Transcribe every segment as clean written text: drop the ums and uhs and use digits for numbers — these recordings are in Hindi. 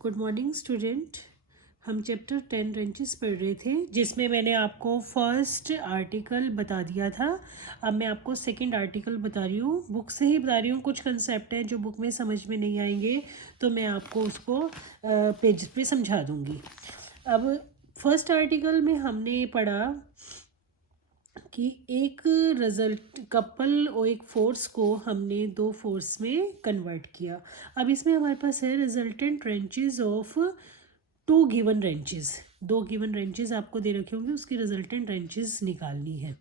Good morning student. हम चैप्टर 10 रेंचेस पढ़ रहे थे, जिसमें मैंने आपको फर्स्ट आर्टिकल बता दिया था। अब मैं आपको सेकंड आर्टिकल बता रही हूँ, बुक से ही बता रही हूँ। कुछ कंसेप्ट हैं जो बुक में समझ में नहीं आएंगे, तो मैं आपको उसको पेज पे समझा दूँगी। अब फर्स्ट आर्टिकल में हमने पढ़ा कि एक रिजल्ट कपल और एक फोर्स को हमने दो फोर्स में कन्वर्ट किया। अब इसमें हमारे पास है resultant wrenches of two given wrenches. दो गिवन रेंचेस आपको दे रखे होंगे, उसकी रिजल्टेंट रेंचेस निकालनी है।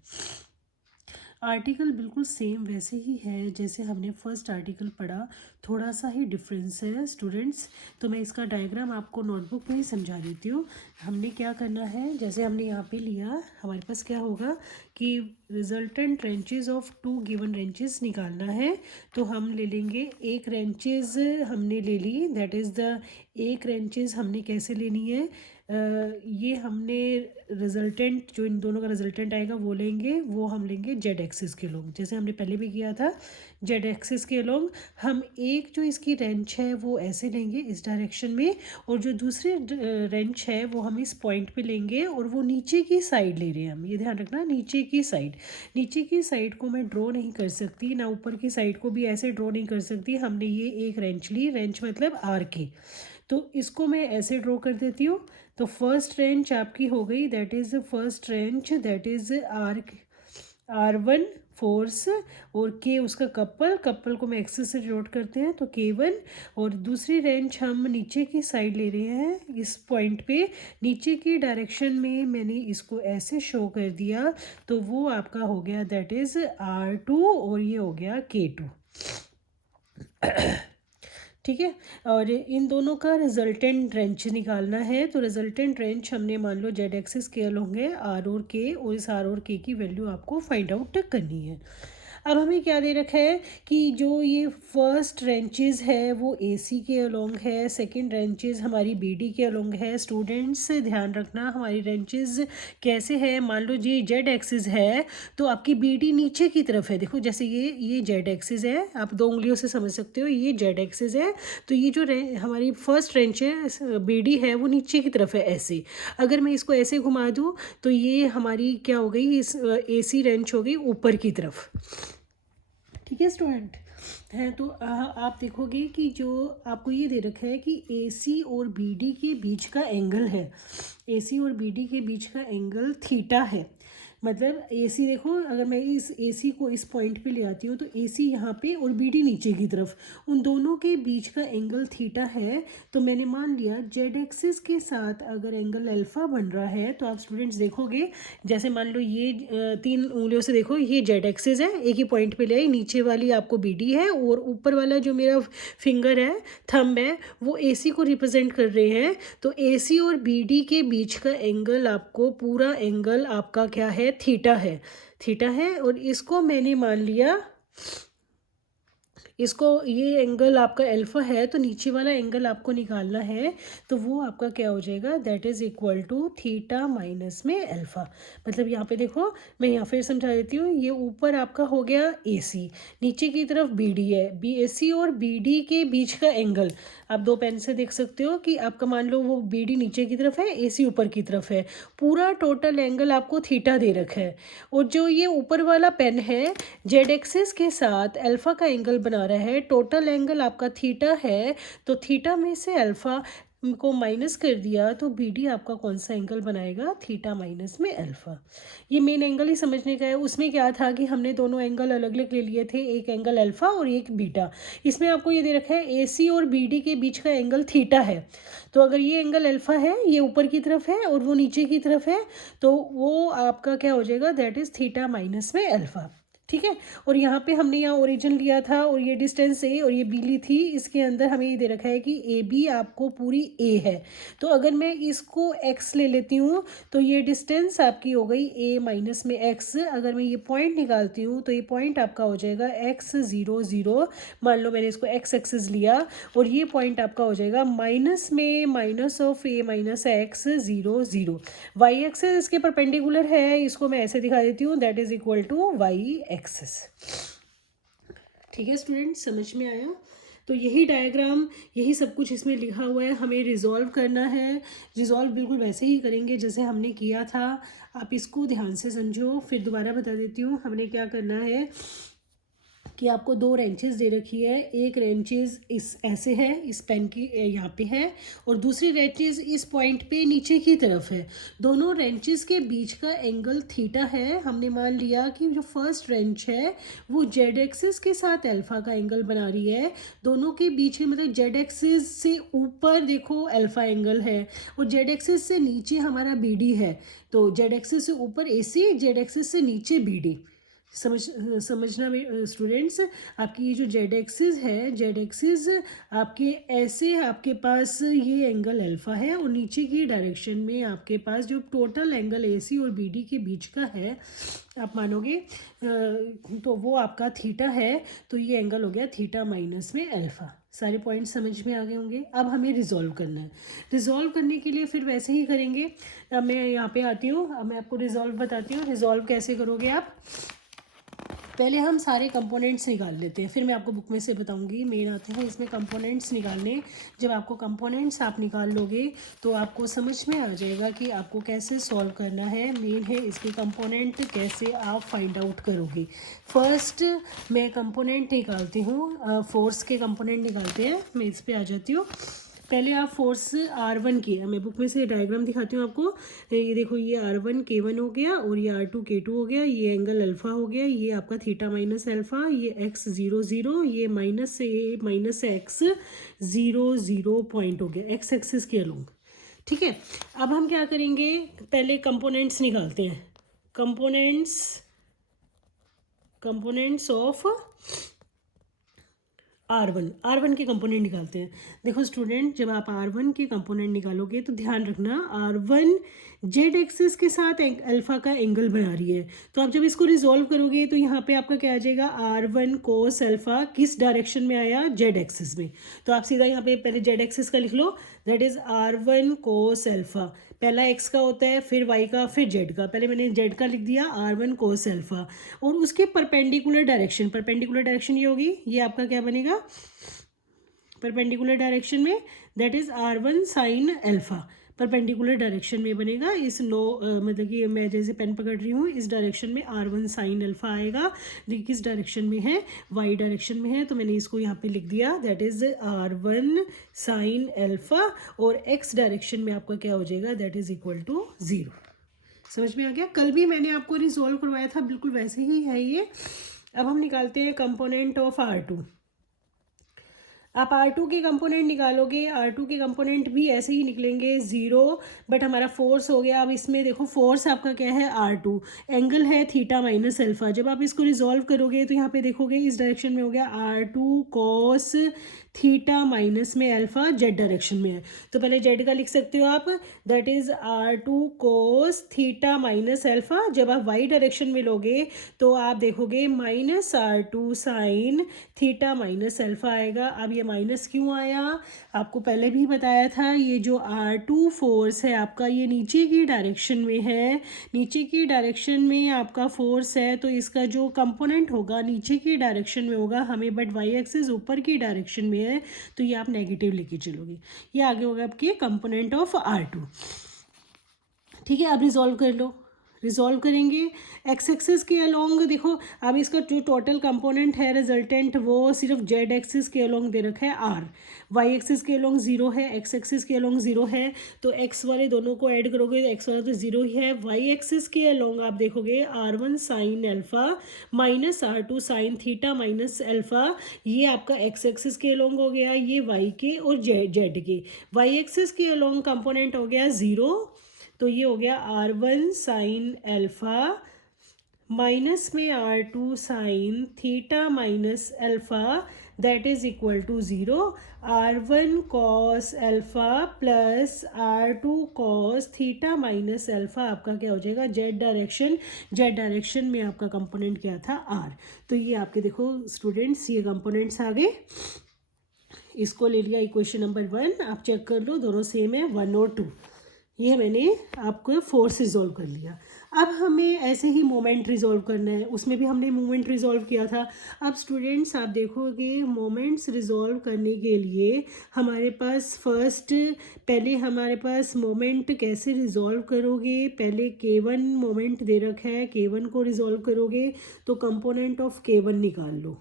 आर्टिकल बिल्कुल सेम वैसे ही है जैसे हमने फर्स्ट आर्टिकल पढ़ा, थोड़ा सा ही डिफरेंस है स्टूडेंट्स। तो मैं इसका डायग्राम आपको नोटबुक में ही समझा देती हूँ। हमने क्या करना है, जैसे हमने यहाँ पे लिया, हमारे पास क्या होगा कि resultant wrenches of two given wrenches निकालना है। तो हम ले लेंगे एक रेंचेस हमने ले ली, दैट इज़ द एक रेंचेस हमने कैसे लेनी है, ये हमने रिजल्टेंट जो इन दोनों का रिजल्टेंट आएगा वो लेंगे, वो हम लेंगे जेड एक्सिस के लोग, जैसे हमने पहले भी किया था। जेड एक्सिस के लोग हम एक जो इसकी रेंच है वो ऐसे लेंगे इस डायरेक्शन में, और जो दूसरी रेंच है वो हम इस पॉइंट पे लेंगे, और वो नीचे की साइड ले रहे हैं हम। ये ध्यान रखना, नीचे की साइड। नीचे की साइड को मैं ड्रॉ नहीं कर सकती, ना ऊपर की साइड को भी ऐसे ड्रॉ नहीं कर सकती। हमने ये एक रेंच ली, रेंच मतलब आर के, तो इसको मैं ऐसे ड्रॉ कर देती हूँ। तो फर्स्ट रेंच आपकी हो गई, that is first wrench, that is R1 force, और के उसका कपल को मैं एक्सिस से डिनोट करते हैं, तो K1। और दूसरी रेंच हम नीचे की साइड ले रहे हैं, इस पॉइंट पे नीचे की डायरेक्शन में मैंने इसको ऐसे शो कर दिया, तो वो आपका हो गया दैट इज़ R2, और ये हो गया K2। ठीक है। और इन दोनों का रिजल्टेंट रेंच निकालना है। तो रिजल्टेंट रेंच हमने मान लो जेड एक्सिस के होंगे आर और के, और इस आर और के की वैल्यू आपको फाइंड आउट करनी है। अब हमें क्या दे रखा है कि जो ये फर्स्ट रेंचेस है वो AC के अलोंग है, सेकंड रेंचेस हमारी BD के अलोंग है। स्टूडेंट्स ध्यान रखना, हमारी रेंचेस कैसे है, मान लो जी जेड एक्सिस है तो आपकी BD नीचे की तरफ है। देखो जैसे ये जेड एक्सिस है, आप दो उंगलियों से समझ सकते हो, ये जेड एक्सिस है। तो ये जो हमारी फर्स्ट रेंच है BD है वो नीचे की तरफ है ऐसे। अगर मैं इसको ऐसे घुमा दूँ तो ये हमारी क्या हो गई, इस AC रेंच हो गई ऊपर की तरफ। ठीक है स्टूडेंट है। तो आप देखोगे कि जो आपको ये दे रखा है कि AC और BD के बीच का एंगल है, AC और BD के बीच का एंगल थीटा है। मतलब AC देखो, अगर मैं इस AC को इस पॉइंट पे ले आती हूँ तो AC यहाँ पे और BD नीचे की तरफ, उन दोनों के बीच का एंगल थीटा है। तो मैंने मान लिया जेड एक्सिस के साथ अगर एंगल अल्फ़ा बन रहा है, तो आप स्टूडेंट्स देखोगे, जैसे मान लो ये तीन उंगलियों से देखो, ये जेड एक्सिस है, एक ही पॉइंट पे ले आई, नीचे वाली आपको BD है, और ऊपर वाला जो मेरा फिंगर है, थंब है, वो AC को रिप्रेजेंट कर रहे हैं। तो AC और BD के बीच का एंगल, आपको पूरा एंगल आपका क्या है, थीटा है। थीटा है, और इसको मैंने मान लिया, इसको ये एंगल आपका अल्फ़ा है, तो नीचे वाला एंगल आपको निकालना है। तो वो आपका क्या हो जाएगा, that is equal to theta minus में अल्फ़ा। मतलब यहाँ पे देखो, मैं यहाँ फिर समझा देती हूँ, ये ऊपर आपका हो गया AC, नीचे की तरफ BD है, AC और BD के बीच का एंगल आप दो पेन से देख सकते हो कि आपका मान लो वो BD नीचे की तरफ है, AC ऊपर की तरफ है, पूरा टोटल एंगल आपको थीटा दे रखा है। और जो ये ऊपर वाला पेन है, जेड एक्सिस के साथ अल्फ़ा का एंगल बना रहा है, टोटल एंगल आपका थीटा है, तो थीटा में से अल्फ़ा को माइनस कर दिया, तो BD आपका कौन सा एंगल बनाएगा, थीटा माइनस में अल्फ़ा। ये मेन एंगल ही समझने का है। उसमें क्या था कि हमने दोनों एंगल अलग अलग ले लिए थे, एक एंगल अल्फ़ा और एक बीटा। इसमें आपको ये दे रखा है AC और BD के बीच का एंगल थीटा है। तो अगर ये एंगल अल्फ़ा है, ये ऊपर की तरफ है और वो नीचे की तरफ है, तो वो आपका क्या हो जाएगा, दैट इज़ थीटा माइनस में अल्फ़ा। ठीक है। और यहाँ पे हमने यहाँ ओरिजिन लिया था, और ये डिस्टेंस A और ये B ली थी। इसके अंदर हमें ये दे रखा है कि AB आपको पूरी A है। तो अगर मैं इसको x ले लेती हूँ तो ये डिस्टेंस आपकी हो गई A माइनस में x। अगर मैं ये पॉइंट निकालती हूँ तो ये पॉइंट आपका हो जाएगा x 0 0। मान लो मैंने इसको x एक्सिस लिया, और ये पॉइंट आपका हो जाएगा माइनस में minus of A minus x 0 0। Y axis इसके परपेंडिकुलर है, इसको मैं ऐसे दिखा देती हूँ, that is equal to y axis. ठीक है स्टूडेंट, समझ में आया। तो यही डायग्राम, यही सब कुछ इसमें लिखा हुआ है, हमें रिजॉल्व करना है। रिजॉल्व बिल्कुल वैसे ही करेंगे जैसे हमने किया था, आप इसको ध्यान से समझो। फिर दोबारा बता देती हूँ हमने क्या करना है कि आपको दो रेंचेस दे रखी है। एक रेंचेस इस ऐसे है, इस पेन की यहाँ पे है, और दूसरी रेंचेस इस पॉइंट पे नीचे की तरफ है। दोनों रेंचेस के बीच का एंगल थीटा है। हमने मान लिया कि जो फर्स्ट रेंच है वो जेड एक्सिस के साथ अल्फा का एंगल बना रही है। दोनों के बीच में मतलब जेड एक्सिस से ऊपर देखो अल्फा एंगल है, और जेड एक्सिस से नीचे हमारा बी डी है। तो जेड एक्सिस से ऊपर ए सी, जेड एक्सिस से नीचे बी डी। समझना स्टूडेंट्स, आपकी ये जो जेड एक्सिस है, जेड एक्सिस आपके ऐसे, आपके पास ये एंगल अल्फा है, और नीचे की डायरेक्शन में आपके पास जो टोटल एंगल ए सी और बी डी के बीच का है, आप मानोगे तो वो आपका थीटा है। तो ये एंगल हो गया थीटा माइनस में अल्फा। सारे पॉइंट्स समझ में आ गए होंगे। अब हमें रिजॉल्व करना है। रिजॉल्व करने के लिए फिर वैसे ही करेंगे। अब मैं यहाँ पे आती हूँ, अब मैं आपको रिजॉल्व बताती हूँ। रिजॉल्व कैसे करोगे आप, पहले हम सारे कंपोनेंट्स निकाल लेते हैं, फिर मैं आपको बुक में से बताऊंगी। मेन आते हैं इसमें कंपोनेंट्स निकालने। जब आपको कंपोनेंट्स आप निकाल लोगे तो आपको समझ में आ जाएगा कि आपको कैसे सॉल्व करना है। मेन है इसके कंपोनेंट कैसे आप फाइंड आउट करोगे। फर्स्ट मैं कंपोनेंट निकालती हूँ, फोर्स के कंपोनेंट निकालते हैं। मैं इस पर आ जाती हूँ। पहले आप फोर्स R1 की, मैं बुक में से डायग्राम दिखाती हूँ आपको। ये देखो, ये R1 K1 हो गया, और ये R2 K2 हो गया। ये एंगल अल्फा हो गया, ये आपका थीटा माइनस अल्फा, ये x 0 0, ये माइनस एक्स 0 0 पॉइंट हो गया x एक्सिस के अलोंग। ठीक है, अब हम क्या करेंगे, पहले कंपोनेंट्स निकालते हैं। कंपोनेंट्स ऑफ R1 के कंपोनेंट निकालते हैं। देखो स्टूडेंट, जब आप R1 के कंपोनेंट निकालोगे तो ध्यान रखना, R1 जेड एक्सिस के साथ अल्फा का एंगल बना रही है। तो आप जब इसको रिजॉल्व करोगे तो यहाँ पे आपका क्या आ जाएगा, R1 कोस अल्फा किस डायरेक्शन में आया, जेड एक्सिस में। तो आप सीधा यहाँ पे पहले जेड एक्सिस का लिख लो, that is R1 cos alpha. पहला एक्स का होता है, फिर वाई का, फिर जेड का। पहले मैंने जेड का लिख दिया, R1 कोस अल्फा। और उसके परपेंडिकुलर डायरेक्शन ये होगी, ये आपका क्या बनेगा, परपेंडिकुलर डायरेक्शन में, that is R1 sine alpha. Perpendicular direction में बनेगा। इस मतलब कि मैं जैसे पेन पकड़ रही हूँ, इस डायरेक्शन में R1 साइन अल्फा आएगा। लेकिन किस डायरेक्शन में है, वाई डायरेक्शन में है। तो मैंने इसको यहाँ पे लिख दिया, that is R1 sine alpha. और x डायरेक्शन में आपका क्या हो जाएगा, दैट इज इक्वल टू 0। समझ में आ गया। कल भी मैंने आपको रिजॉल्व करवाया था, बिल्कुल वैसे ही है ये। अब हम निकालते हैं कंपोनेंट ऑफ R2। आप R2 के कंपोनेंट निकालोगे, R2 के कंपोनेंट भी ऐसे ही निकलेंगे 0, बट हमारा फोर्स हो गया। अब इसमें देखो, फोर्स आपका क्या है, R2, एंगल है थीटा माइनस अल्फा। जब आप इसको रिजॉल्व करोगे तो यहाँ पे देखोगे इस डायरेक्शन में हो गया R2 कॉस थीटा माइनस में अल्फा, जेड डायरेक्शन में है। तो पहले जेड का लिख सकते हो आप, that is R2 cos theta minus alpha. जब आप वाई डायरेक्शन में लोगे तो आप देखोगे minus R2 sine theta minus alpha आएगा। अब ये माइनस क्यों आया, आपको पहले भी बताया था, ये जो R2 फोर्स है आपका, ये नीचे की डायरेक्शन में है। नीचे की डायरेक्शन में आपका फोर्स है, तो इसका जो कंपोनेंट होगा नीचे की डायरेक्शन में होगा हमें, बट वाई एक्सिस ऊपर की डायरेक्शन में है, तो ये आप नेगेटिव लेके चलोगे। ये आगे होगा आपके कंपोनेंट ऑफ R2। ठीक है, अब रिजॉल्व कर लो। रिजॉल्व करेंगे, एक्स एक्सिस के अलोंग देखो, अब इसका जो टोटल कंपोनेंट है रिजल्टेंट, वो सिर्फ जेड एक्सिस के अलोंग दे रखा है R, वाई एक्सिस के अलोंग 0 है, एक्स एक्सिस के अलोंग 0 है। तो एक्स वाले दोनों को ऐड करोगे तो एक्स वाला तो 0 ही है। वाई एक्सिस के अलोंग आप देखोगे R1 sine alpha minus R2 sine theta minus alpha, ये आपका एक्स एक्सिस के अलोंग हो गया, ये वाई के और जेड के। वाई एक्सिस के अलोंग कंपोनेंट हो गया 0, तो ये हो गया R1 साइन अल्फा माइनस में R2 sine theta minus alpha, that is equal to 0। R1 cos alpha plus R2 cos theta minus alpha आपका क्या हो जाएगा, जेड डायरेक्शन में आपका कंपोनेंट क्या था, R। तो ये आपके देखो स्टूडेंट्स, ये कंपोनेंट्स आ गए। इसको ले लिया इक्वेशन नंबर 1, आप चेक कर लो, दोनों सेम है, 1 और 2। ये मैंने आपको फोर्स रिजॉल्व कर लिया। अब हमें ऐसे ही मोमेंट रिजॉल्व करना है, उसमें भी हमने मोमेंट रिजॉल्व किया था। अब स्टूडेंट्स आप देखोगे मोमेंट्स रिजॉल्व करने के लिए हमारे पास पहले हमारे पास मोमेंट कैसे रिजॉल्व करोगे, पहले K1 मोमेंट दे रखा है, K1 को रिजॉल्व करोगे तो कंपोनेंट ऑफ K1 निकाल लो।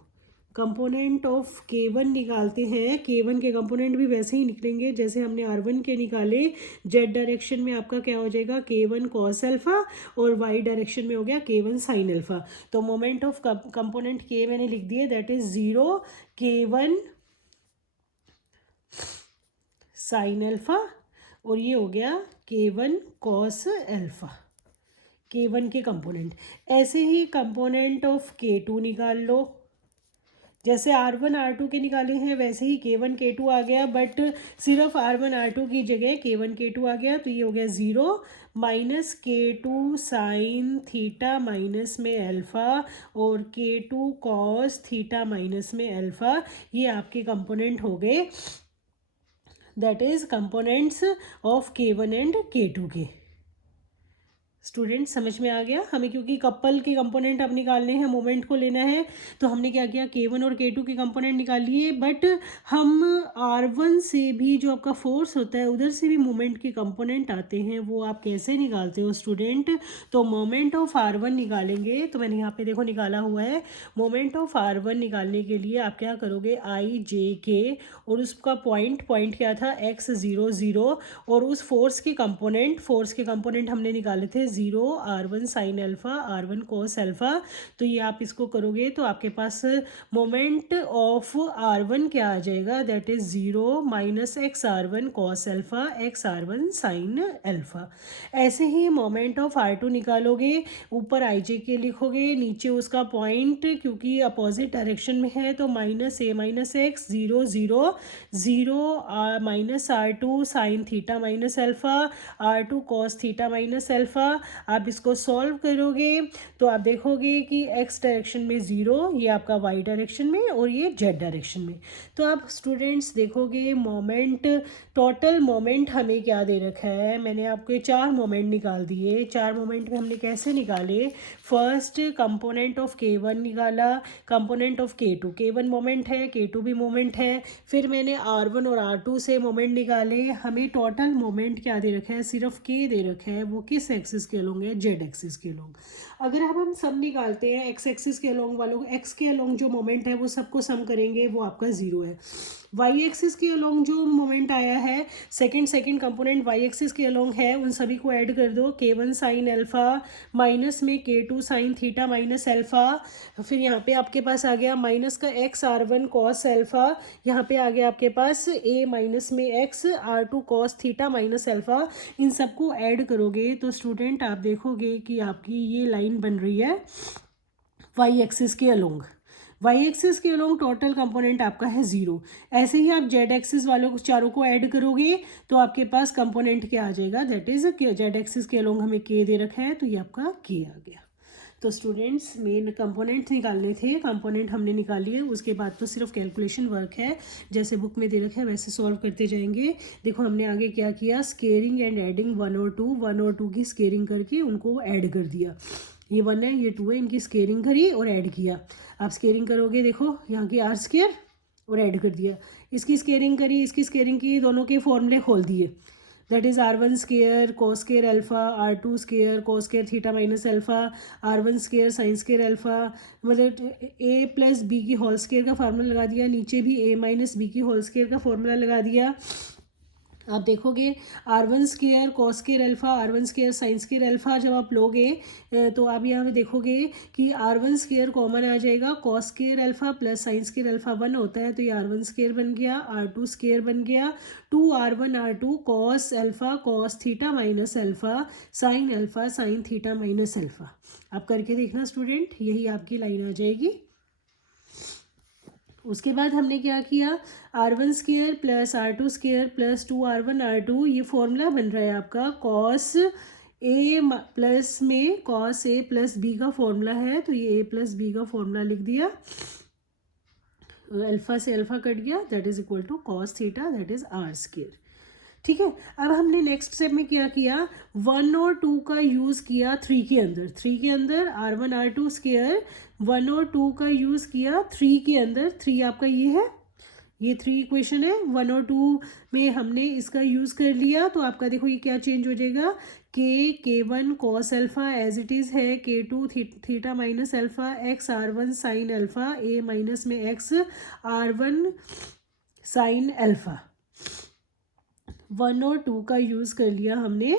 कंपोनेंट ऑफ K1 निकालते हैं, K1 के कंपोनेंट भी वैसे ही निकलेंगे जैसे हमने R1 के निकाले। जेड डायरेक्शन में आपका क्या हो जाएगा, K1 कॉस अल्फा, और वाई डायरेक्शन में हो गया K1 साइन अल्फा। तो मोमेंट ऑफ कंपोनेंट K मैंने लिख दिए, that is 0 K1 sine alpha, और ये हो गया K1 कॉस अल्फा, K1 के कंपोनेंट। ऐसे ही कंपोनेंट ऑफ K2 निकाल लो, जैसे R1 R2 के निकाले हैं वैसे ही K1 K2 आ गया, बट सिर्फ R1 R2 की जगह K1 K2 आ गया, तो ये हो गया 0 minus K2 sine theta minus में अल्फ़ा और K2 कॉस थीटा माइनस में अल्फ़ा। ये आपके कंपोनेंट हो गए, that is components of K1 and K2 के। स्टूडेंट समझ में आ गया हमें, क्योंकि कपल के कंपोनेंट अब निकालने हैं, मोमेंट को लेना है, तो हमने क्या किया, K1 और K2 के कंपोनेंट निकाल लिए, बट हम R1 से भी जो आपका फोर्स होता है उधर से भी मोमेंट के कंपोनेंट आते हैं, वो आप कैसे निकालते हो स्टूडेंट। तो मोमेंट ऑफ R1 निकालेंगे, तो मैंने यहाँ पे देखो निकाला हुआ है। मोमेंट ऑफ R1 निकालने के लिए आप क्या करोगे, IJK, और उसका पॉइंट क्या था, x0 0, और उस फोर्स के कंपोनेंट हमने निकाले थे 0 R1 sine alpha, R1 cos alpha. तो ये आप इसको करोगे तो आपके पास मोमेंट ऑफ R1 क्या आ जाएगा, that is 0 minus x R1 cos alpha, x R1 sine alpha. ऐसे ही मोमेंट ऑफ R2 निकालोगे, ऊपर IJ के लिखोगे, नीचे उसका पॉइंट क्योंकि अपोजिट डायरेक्शन में है तो minus A minus x 0 0 0 minus R2 sine theta minus alpha, R2 cos theta minus alpha. आप इसको सॉल्व करोगे तो आप देखोगे कि x डायरेक्शन में 0, ये आपका y डायरेक्शन में, और ये z डायरेक्शन में। तो आप स्टूडेंट्स देखोगे मोमेंट, टोटल मोमेंट हमें क्या दे रखा है, मैंने आपको ये 4 मोमेंट निकाल दिए। 4 मोमेंट में हमने कैसे निकाले, फर्स्ट कंपोनेंट ऑफ K1 निकाला, component of K2, K1 moment है, K2 भी मोमेंट है, फिर मैंने R1 और R2 से मोमेंट निकाले। हमें टोटल मोमेंट क्या दे रखा है, सिर्फ K दे रखा है, वो किस एक्सिस के अलोंग है, Z एक्सिस के अलोंग। अगर हम सब निकालते हैं x एक्सिस के अलोंग वालों, x के अलोंग जो मोमेंट है वो सबको सम करेंगे, वो आपका 0 है। y एक्सिस के अलोंग जो मोमेंट आया है, सेकंड कंपोनेंट y एक्सिस के अलोंग है, उन सभी को ऐड कर दो, K1 साइन अल्फा माइनस में K2 sine theta minus alpha, फिर यहाँ पे आपके पास आ गया माइनस का x R1 कॉस अल्फा, यहाँ पे आ गया आपके पास a माइनस में x R2 cos theta minus alpha. इन सबको ऐड करोगे तो स्टूडेंट आप देखोगे कि आपकी ये लाइन बन रही है y एक्सिस के अलोंग। y एक्सिस के अलोंग टोटल कंपोनेंट आपका है 0। ऐसे ही आप z एक्सिस वालों को चारों को ऐड करोगे तो आपके पास कंपोनेंट क्या आ जाएगा, दैट इज z एक्सिस के अलोंग हमें k दे रखा है, तो ये आपका k आ गया। तो स्टूडेंट्स मेन कंपोनेंट्स निकालने थे, कंपोनेंट हमने निकाल लिए, उसके बाद तो सिर्फ कैलकुलेशन वर्क है, जैसे बुक में दे रखा है वैसे सॉल्व करते जाएंगे। देखो हमने आगे क्या किया, स्केयरिंग एंड एडिंग 1 और 2 की स्केयरिंग करके उनको ऐड कर दिया। ये 1 है ये 2 है, इनकी स्केयरिंग करी और ऐड किया। आप स्केयरिंग करोगे, देखो यहाँ की R स्केयर और ऐड कर दिया, इसकी स्केयरिंग करी, इसकी स्केयरिंग की, दोनों के फॉर्मूले खोल दिए, that is R1 square cos square alpha, R2 square cos square theta minus alpha, R1 square sine square alpha, मतलब a प्लस बी की होल स्केयर का फार्मूला लगा दिया, नीचे भी a माइनस बी की होल स्केयर का फार्मूला लगा दिया। आप देखोगे R1 square cos square alpha, R1 square sine square alpha, जब आप लोगे तो आप यहाँ पे देखोगे कि R1 स्केयर कॉमन आ जाएगा, cos square alpha plus sine square alpha 1 होता है, तो ये R1 स्केयर बन गया, R2 स्केयर बन गया, 2R1 R2 cos alpha cos theta minus alpha sign theta minus alpha. आप करके देखना स्टूडेंट, यही आपकी लाइन आ जाएगी। उसके बाद हमने क्या किया, R1 square plus R2 square plus 2R1 R2, ये फॉर्मूला बन रहा है आपका कॉस ए प्लस में कॉस ए प्लस बी का फॉर्मूला है, तो ये a प्लस बी का फॉर्मूला लिख दिया, अल्फा से अल्फा कट गया, that is equal to cos theta, that is R square. ठीक है। अब हमने नेक्स्ट स्टेप में क्या किया, 1 और 2 का यूज़ किया 3 के अंदर, 3 के अंदर R1 R2 स्क्वायर, 1 और 2 का यूज़ किया 3 के अंदर, 3 आपका ये है, ये 3 इक्वेशन है, 1 और 2 में हमने इसका यूज़ कर लिया, तो आपका देखो ये क्या चेंज हो जाएगा, K1 cos alpha as it is है, K2 theta minus alpha, x R1 sine alpha, a minus में एक्स R1 साइन अल्फ़ा। 1 और 2 का यूज़ कर लिया हमने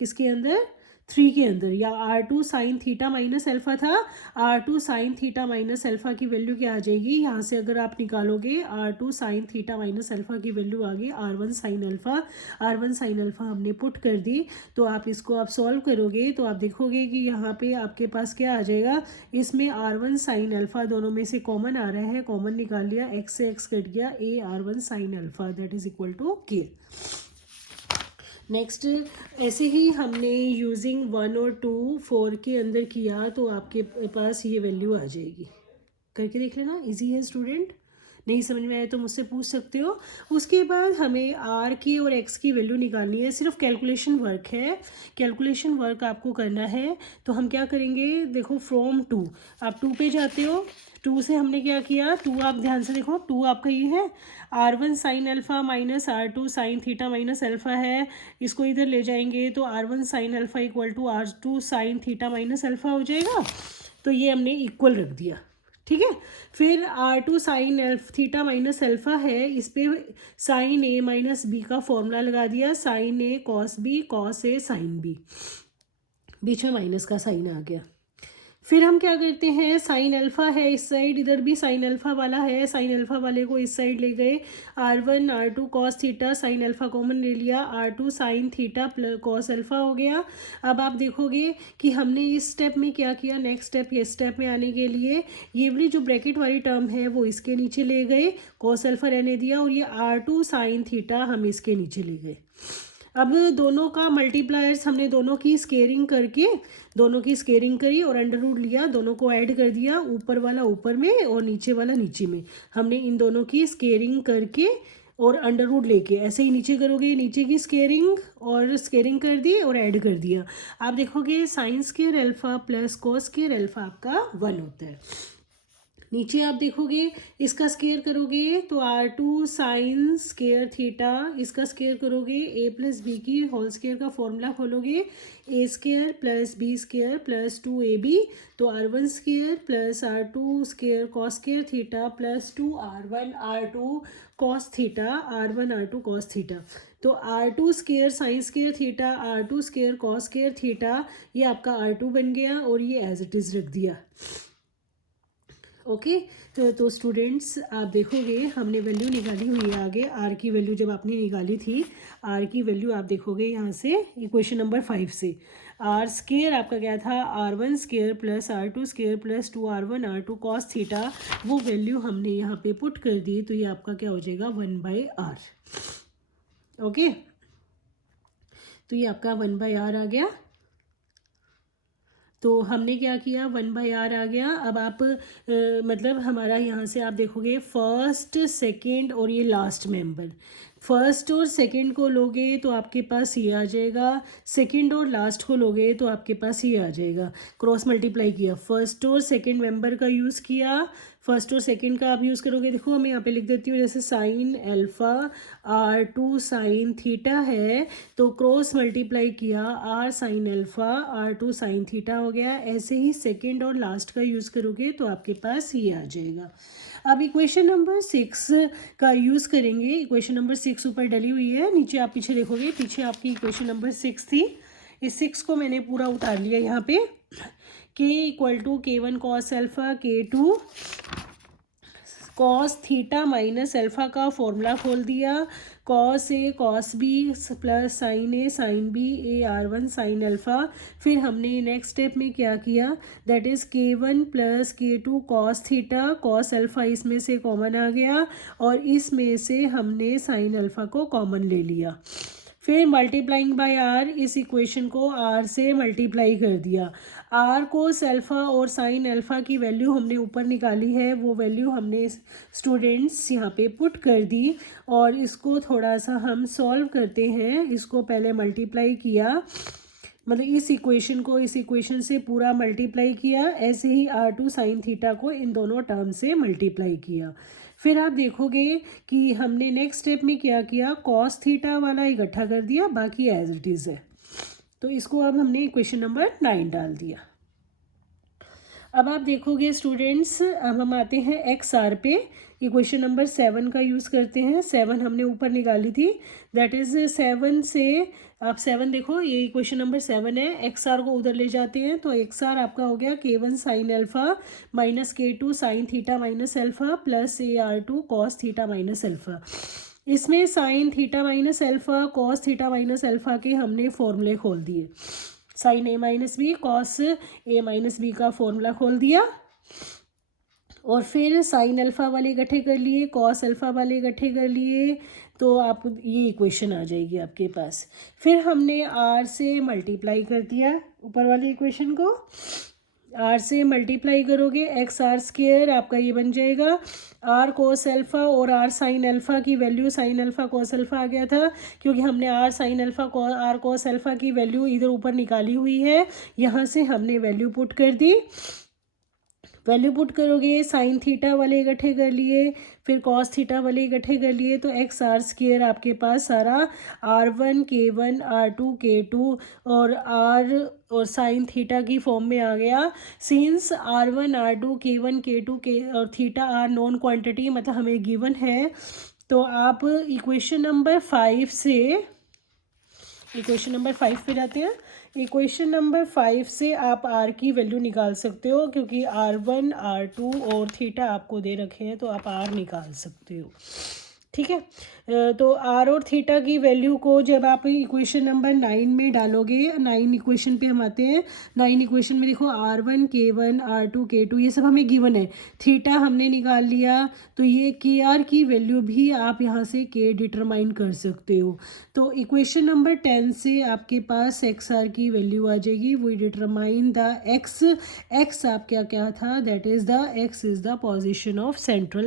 किसके अंदर, 3 के अंदर, या R2 sine theta minus alpha था, R2 sine theta minus alpha की वैल्यू क्या आ जाएगी, यहाँ से अगर आप निकालोगे R2 sine theta minus alpha की वैल्यू आ गई R1 sine alpha, R1 sine alpha हमने पुट कर दी। तो आप इसको आप सॉल्व करोगे तो आप देखोगे कि यहाँ पे आपके पास क्या आ जाएगा, इसमें R1 साइन अल्फ़ा दोनों में से कॉमन आ रहा है, कॉमन निकाल लिया, एक्स से एक्स कट गया, A R1 sine alpha that is equal to K. Next ऐसे ही हमने यूजिंग 1 और 2 4 के अंदर किया, तो आपके पास ये वैल्यू आ जाएगी, करके देख लेना, इजी है स्टूडेंट, नहीं समझ में आए तो मुझसे पूछ सकते हो। उसके बाद हमें आर की और एक्स की वैल्यू निकालनी है, सिर्फ कैलकुलेशन वर्क है, कैलकुलेशन वर्क आपको करना है। तो हम क्या करेंगे, देखो फ्रॉम 2, आप 2 पे जाते हो, 2 से हमने क्या किया, 2 आप ध्यान से देखो, 2 आपका ये है R1 sine alpha minus R2 sine theta minus alpha है, इसको इधर ले जाएंगे तो R1 sine alpha equal to R2 sine theta minus alpha हो जाएगा, तो ये हमने इक्वल रख दिया, ठीक है। फिर R2 sine theta minus alpha है, इस पे साइन ए माइनस बी का फॉर्मूला लगा दिया, साइन ए कॉस बी, कॉस ए साइन बी, बीच में माइनस का साइन आ गया। फिर हम क्या करते हैं, साइन अल्फ़ा है इस साइड, इधर भी साइन अल्फ़ा वाला है, साइन अल्फ़ा वाले को इस साइड ले गए, R1 R2 cos theta, sine alpha common ले लिया, R2 sine theta plus cos alpha हो गया। अब आप देखोगे कि हमने इस स्टेप में क्या किया, नेक्स्ट स्टेप, ये स्टेप में आने के लिए ये वाली जो ब्रैकेट वाली टर्म है वो इसके नीचे ले गए, कॉस अल्फ़ा रहने दिया, और ये R2 साइन थीटा हम इसके नीचे ले गए। अब दोनों का मल्टीप्लायर्स हमने दोनों की स्केयरिंग करके, दोनों की स्केयरिंग करी और अंडर रूट लिया, दोनों को ऐड कर दिया, ऊपर वाला ऊपर में और नीचे वाला नीचे में, हमने इन दोनों की स्केयरिंग करके और अंडर रूट लेके ऐसे ही नीचे करोगे, नीचे की स्केयरिंग और स्केयरिंग कर दी और ऐड कर दिया, आप देखोगे sine square alpha plus cos square alpha आपका 1 होता है। नीचे आप देखोगे इसका स्केयर करोगे तो R2 साइन स्केयर थीटा, इसका स्केयर करोगे a प्लस बी की होल स्केयर का फॉर्मूला खोलोगे, a square plus B square plus 2ab, तो R1 square plus R2 square cos square theta plus 2R1 R2 cos theta, R1 R2 cos theta, तो R2 square sine square theta, R2 square cos square theta, ये आपका R2 बन गया और ये एज इट इज़ रख दिया, ओके। तो स्टूडेंट्स आप देखोगे हमने वैल्यू निकाली हुई है आगे, आर की वैल्यू जब आपने निकाली थी, आर की वैल्यू आप देखोगे यहाँ से इक्वेशन नंबर 5 से, आर स्केयर आपका क्या था, R1 square plus R2 square plus 2R1 R2 cos theta, वो वैल्यू हमने यहाँ पे पुट कर दी, तो ये आपका क्या हो जाएगा 1/r, ओके। तो ये आपका 1/r आ गया, तो हमने क्या किया 1/r आ गया। अब आप मतलब हमारा यहाँ से आप देखोगे फर्स्ट सेकंड और ये लास्ट मेंबर, फर्स्ट और सेकंड को लोगे तो आपके पास ये आ जाएगा, सेकंड और लास्ट को लोगे तो आपके पास ये आ जाएगा, क्रॉस मल्टीप्लाई किया, फर्स्ट और सेकंड मेंबर का यूज़ किया, फर्स्ट और सेकंड का आप यूज़ करोगे, देखो मैं यहाँ पे लिख देती हूँ, जैसे sine alpha R2 sine theta है तो क्रॉस मल्टीप्लाई किया, R sine alpha R2 sine theta हो गया, ऐसे ही सेकंड और लास्ट का यूज़ करोगे तो आपके पास ये आ जाएगा। अब इक्वेशन नंबर 6 का यूज़ करेंगे, इक्वेशन नंबर 6 ऊपर डली हुई है, नीचे आप पीछे देखोगे, पीछे आपकी इक्वेशन नंबर 6 थी, इस 6 को मैंने पूरा उतार लिया यहाँ पे, K equal to K1 cos alpha, K2 cos theta minus alpha का फॉर्मूला खोल दिया, cos A cos B plus sine A sine B, A R1 sine alpha. फिर हमने नेक्स्ट स्टेप में क्या किया, that is K1 plus K2 cos theta, cos alpha इसमें से कॉमन आ गया और इसमें से हमने साइन अल्फ़ा को कॉमन ले लिया, फिर मल्टीप्लाइंग बाय आर, इस इक्वेशन को आर से मल्टीप्लाई कर दिया। आर कोस अल्फ़ा और साइन अल्फ़ा की वैल्यू हमने ऊपर निकाली है, वो वैल्यू हमने स्टूडेंट्स यहाँ पे पुट कर दी और इसको थोड़ा सा हम सॉल्व करते हैं। इसको पहले मल्टीप्लाई किया, मतलब इस इक्वेशन से पूरा मल्टीप्लाई किया, ऐसे ही R2 साइन थीटा को इन दोनों टर्म से मल्टीप्लाई किया। फिर आप देखोगे कि हमने नेक्स्ट स्टेप में क्या किया, कॉस थीटा वाला इकट्ठा कर दिया, बाकी एज इट इज़ है। तो इसको अब हमने इक्वेशन नंबर 9 डाल दिया। अब आप देखोगे स्टूडेंट्स, अब हम आते हैं एक्स आर पे। इक्वेशन नंबर 7 का यूज़ करते हैं। 7 हमने ऊपर निकाली थी, दैट इज़ 7 से आप 7 देखो, ये इक्वेशन नंबर 7 है। एक्स आर को उधर ले जाते हैं तो एक्स आर आपका हो गया K1 sine alpha minus K2 sine theta minus alpha plus AR2 cos theta minus alpha. इसमें sine theta minus alpha cos theta minus alpha के हमने फॉर्मूले खोल दिए। Sine A minus B cos A minus B का फॉर्मूला खोल दिया और फिर साइन अल्फ़ा वाले इकट्ठे कर लिए, कॉस अल्फ़ा वाले इकट्ठे कर लिए, तो आप ये इक्वेशन आ जाएगी आपके पास। फिर हमने आर से मल्टीप्लाई कर दिया ऊपर वाली इक्वेशन को। आर से मल्टीप्लाई करोगे एक्स आर स्क्वेयर आपका ये बन जाएगा आर कोस अल्फ़ा और आर साइन अल्फ़ा की value sine alpha cos alpha आ गया था, क्योंकि हमने R sine alpha R cos alpha की वैल्यू इधर ऊपर निकाली हुई है, यहाँ से हमने वैल्यू पुट कर दी। वैल्यू पुट करोगे, साइन थीटा वाले इकट्ठे कर लिए, फिर कॉस थीटा वाले इकट्ठे कर लिए, तो एक्स आर स्क्वेयर आपके पास सारा R1 K1 R2 K2 और आर और साइन थीटा की फॉर्म में आ गया। Since R1 R2 K1 K2 के और थीटा आर नॉन क्वांटिटी, मतलब हमें गिवन है, तो आप इक्वेशन नंबर 5 पे जाते हैं। इक्वेशन नंबर 5 से आप आर की वैल्यू निकाल सकते हो, क्योंकि R1 R2 और थीटा आपको दे रखे हैं, तो आप आर निकाल सकते हो। ठीक है, तो आर और थीटा की वैल्यू को जब आप इक्वेशन नंबर 9 में डालोगे, 9 इक्वेशन पे हम आते हैं। 9 इक्वेशन में देखो R1 K1 R2 K2 ये सब हमें गिवन है, थीटा हमने निकाल लिया, तो ये KR की वैल्यू भी आप यहाँ से K डिटरमाइन कर सकते हो। तो इक्वेशन नंबर 10 से आपके पास XR की वैल्यू आ जाएगी, we determine the x. X आप क्या क्या था, that is the x is the position of central